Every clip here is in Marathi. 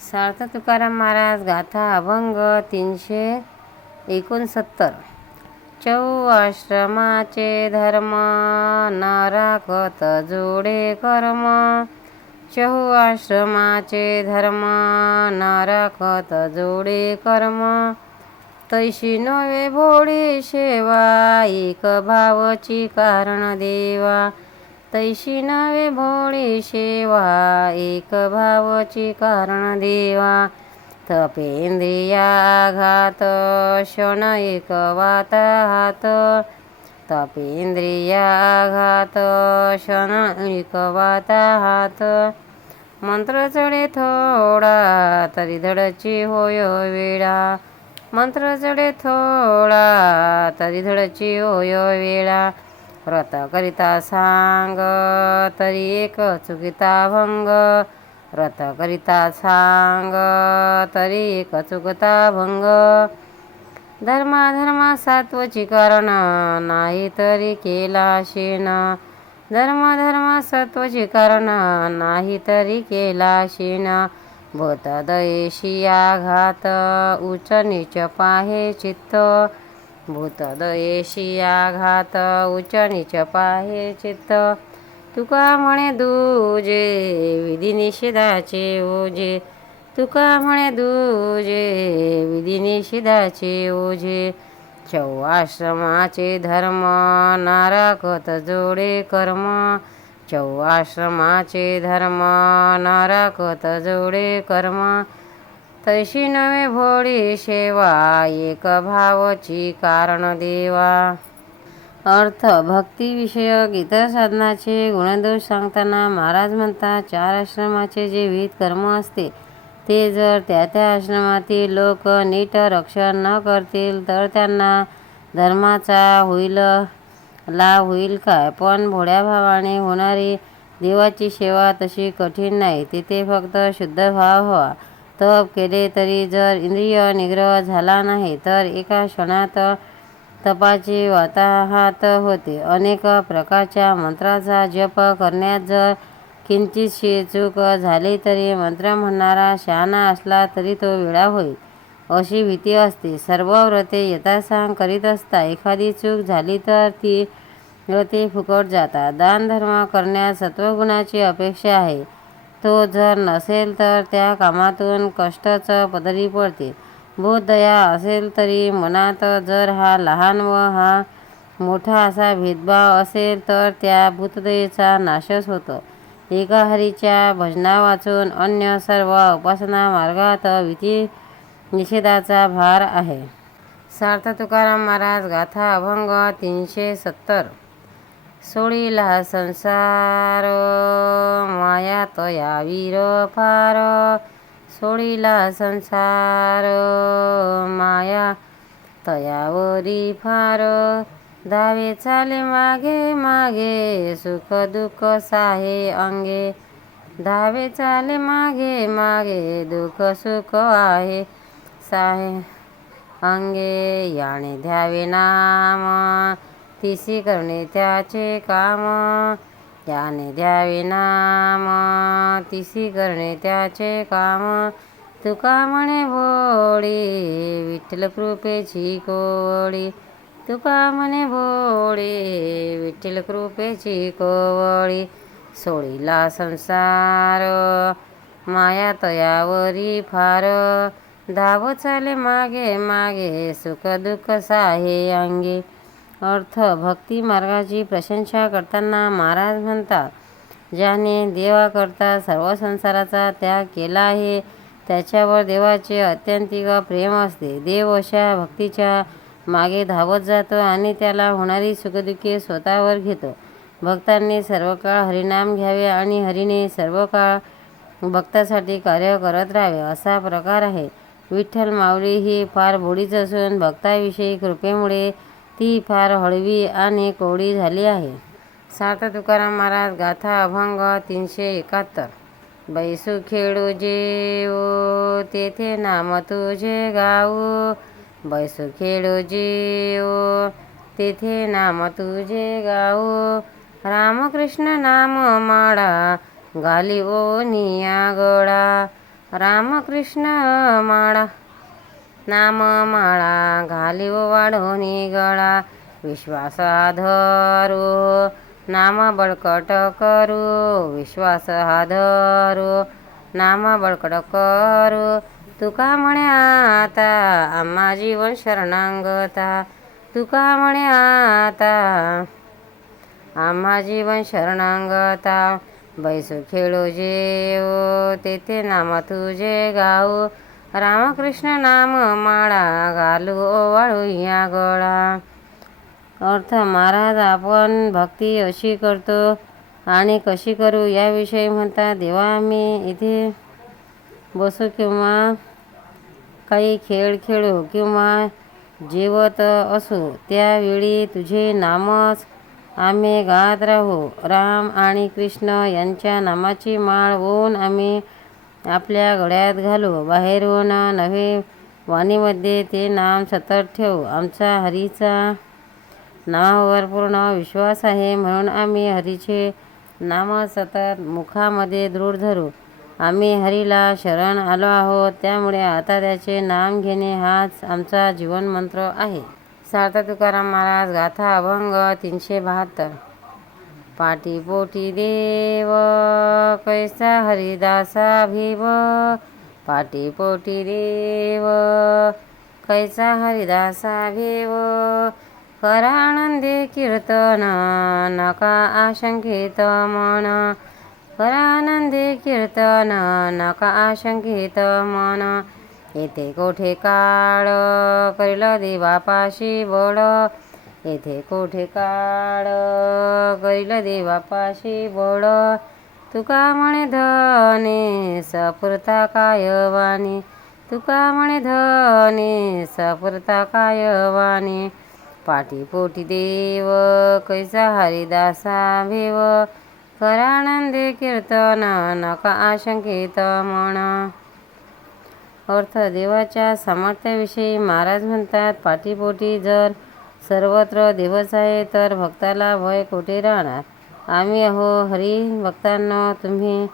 सार्थ तुकाराम महाराज गाथा अभंग तीनशे एकोणसत्तर. चौ आश्रमाचे धर्म न राखत जोडे कर्म. चहू आश्रमाचे धर्म न राखत जोडे कर्म. तैशी नव्हे भोळी शेवा एक भावची कारण देवा. तैशी नव्हे भोळी शेवा एक भावची कारण देवा. तपेंद्रिया घात क्षण एक वाता हात. तपेंद्रिया घात क्षण एक वाता हात. मंत्र चढे थोडा तरी धडची होय वेळा. मंत्र चढे थोडा तरी धडची होय वेळा. व्रत करिता सांग तरी एक चुकिता भंग. व्रत करिता सांग तरी एक चुकता भंग. धर्माधर्मा सात्वची कारण नाही तरी केला शेण. धर्मधर्मा सत्वची कारण नाही तरी केला शेण. भूत दयेशी आघात उच नीच पाहे चित्त. भूत दयेशी आघात उच्च निच पाहे चित्त. तुका म्हणे दूजे विधी निषेधाचे ओझे. तुका म्हणे दूजे विधी निषेधाचे ओझे. चौआश्रमाचे धर्म नाराखत जोडे कर्म. चौआश्रमाचे धर्म नाराखत जोडे कर्म. तैशी नवे भोळी सेवा एक भावची कारण देवा. अर्थ भक्तिविषयक इतर साधनाचे गुणदोष सांगताना महाराज म्हणतात चार आश्रमाचे जे विहित कर्म असते ते जर त्या त्या आश्रमातील लोक नीट रक्षण न करतील तर त्यांना धर्माचा होईल लाभ होईल काय? पण भोळ्या भावाने होणारी देवाची सेवा तशी कठीण नाही. तिथे फक्त शुद्ध भाव हवा. तप केले तरी जर इंद्रिय निग्रह झाला नाही तर एका क्षणात तपाची वाताहात होते. अनेक प्रकारच्या मंत्राचा जप करण्यात जर किंचितशी चूक झाली तरी मंत्र म्हणणारा शहाणा असला तरी तो वेळा होईल. अशी भीती असते. सर्व व्रते यथासांग करीत असता एखादी चूक झाली तर ती व्रते फुकट जातात. दानधर्म करण्यास सत्वगुणाची अपेक्षा आहे. तो जर नसेल तर त्या कामातून कष्टच पदरी पडते. बोधदया असेल तरी मनात जर हा लहान व हा मोठा असा भेदभाव असेल तर त्या भूतदयेचा नाशच होतो. एका हरीच्या भजना वाचून अन्य सर्व उपासना मार्गात विधी निषेधाचा भार आहे. सार्थ तुकाराम महाराज गाथा अभंग तीनशे सत्तर. सोळीला संसार या तया वीर फार. सोडिला संसार माया तयावरी फार. धावे चाले मागे मागे सुख दुःख साहे अंगे. धावे चाले मागे मागे दुःख सुख आहे साहे अंगे. याने ध्यावे नाम तिसी करणे त्याचे काम. त्याने द्यावे नाम तिसी करणे त्याचे काम. तुका म्हणे भोळी विठ्ठल कृपेची कोवळी. तुका म्हणे भोळी विठ्ठल कृपेची कोवळी. सोळीला संसार माया तयावरी फार. धाव चाले मागे मागे सुख दुःख साहे अंगे. अर्थ भक्ती मार्गाची प्रशंसा करताना महाराज म्हणतात ज्याने देवाकरता सर्व संसाराचा त्याग केला आहे त्याच्यावर देवाचे अत्यंतिक प्रेम असते. देव अशा भक्तीच्या मागे धावत जातो आणि त्याला होणारी सुखदुःखे स्वतःवर घेतो. भक्तांनी सर्व काळ हरिनाम घ्यावे आणि हरिने सर्व काळ भक्तासाठी कार्य करत राहावे असा प्रकार आहे. विठ्ठल माऊली ही फार बोडीच असून भक्ताविषयी कृपेमुळे ती फार हळवी आणि कोवळी झाली आहे. सात तुकाराम महाराज गाथा अभंग तीनशे एकाहत्तर. बैसू खेळू जेऊ तेथे नाम तुझे गाऊ. बैसू खेळू जेऊ तेथे नाम तुझे गाऊ. रामकृष्ण नाम माळा गाली ओ निया गळा. रामकृष्ण माळा नाम माळा घालीव वाढवणी गळा विश्वास धरू नाम बळकट करू विश्वास हा धरू नाम बळकट करू तुका म्हणे आता आम्हा जीवन शरणांगता तुका म्हणे आता आम्हा जीवन शरणांगता बैसू खेळू जेव तेथे नाम तुझे गाऊ रामकृष्ण नाम माळा घालू ओवाळू या गळा. अर्थ महाराज आपण भक्ती अशी करतो आणि कशी करू याविषयी म्हणतात देवा आम्ही इथे बसू किंवा काही खेळ खेळू किंवा जेवत असू त्यावेळी तुझे नामच आम्ही गात राहू. राम आणि कृष्ण यांच्या नामाची माळ होऊन आम्ही आपल्या गळ्यात घालू बाहेरून नव्हे. वाणीमध्ये ते नाम सतत ठेवू आमचा हरीचा नावावर पूर्ण विश्वास आहे म्हणून आम्ही हरीचे नाम सतत मुखामध्ये दृढ धरू. आम्ही हरीला शरण आलो आहोत त्यामुळे आता त्याचे नाम घेणे हाच आमचा जीवनमंत्र आहे. सार्थ तुकाराम महाराज गाथा अभंग तीनशे बहात्तर. पाटीपोटी देव कैसा हरिदासा भीव पाटीपोटी देव कैसा हरिदासा भीव करा आनंदे कीर्तन नका आशंकित मन करा आनंदे कीर्तन नका आशंकित मन येथे कोठे काळ? करिल देवापाशी बोड येथे कोठे काळ? करील देवापाशी बोळ. तुका म्हणे धने सपुरता काय वाणी? तुका म्हणे धने सपुरता काय वाणी? पाठीपोटी देव कैसा हरिदासा भेव? करानंदे कीर्तन नका आशंकित म्हण अर्थ देवाच्या सामर्थ्याविषयी महाराज म्हणतात पाठीपोटी जर सर्वत्र देवच आहे तर भक्ताला भय कोठे राहणार? आम्ही अहो हरी भक्तांना तुम्ही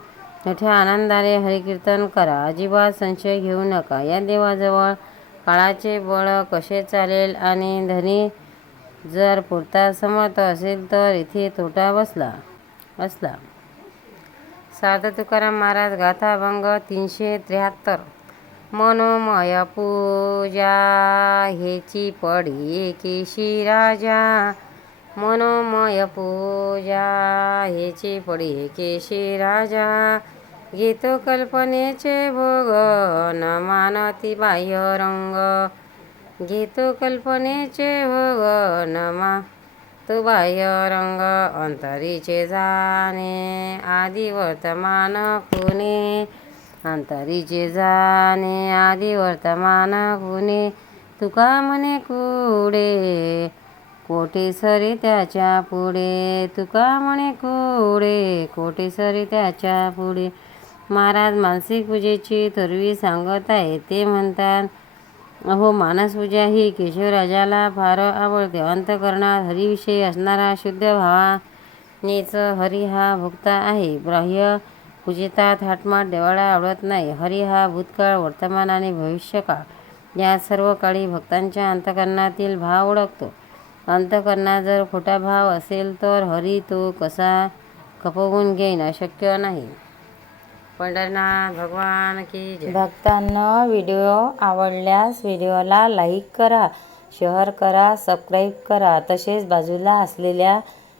मोठ्या आनंदाने हरिकीर्तन करा. अजिबात संशय घेऊ नका. या देवाजवळ काळाचे बळ कसे चालेल आणि धनी जर पुरता समर्थ असेल तर इथे तोटा बसला असला सार्थ तुकाराम महाराज गाथाभंग तीनशे त्र्याहत्तर. मनोमय पूजा हेची पडी केशी राजा. मनोमय पूजा हेची पडी केशी राजा. घेतो कल्पनेचे भोग न मानती बाह्य रंग. घेतो कल्पनेचे भोग न मा तो बाह्य रंग. अंतरीचे जाणे आदी वर्तमान पुणे. अंतरीचे जाणे आदी वर्तमान गुणे तुका म्हणे कुडे. कोटी सरी त्याच्या पुढे तुका म्हणे कुडे. कोटी सरी त्याच्या पुढे. महाराज मानसिक पूजेची थोरवी सांगत आहे ते म्हणतात अहो मानसपूजा ही केशवराजाला फार आवडते. अंतकरणात हरीविषयी असणारा शुद्ध भावानेच हरी हा भुक्ता आहे. बाह्य पूजितात थाटमाट देवाळा आवडत नाही हरी हा भूतकाळ वर्तमान आणि भविष्यकाळ या सर्व काळी भक्तांच्या अंतकरणातील भाव ओळखतो अंतकरणात जर खोटा भाव असेल तर हरी तो कसा खपवून घेईन अशक्य नाही पंढरनाथ भगवान की भक्तांना व्हिडिओ आवडल्यास व्हिडिओला लाईक करा शेअर करा सबस्क्राईब करा तसेच बाजूला असलेल्या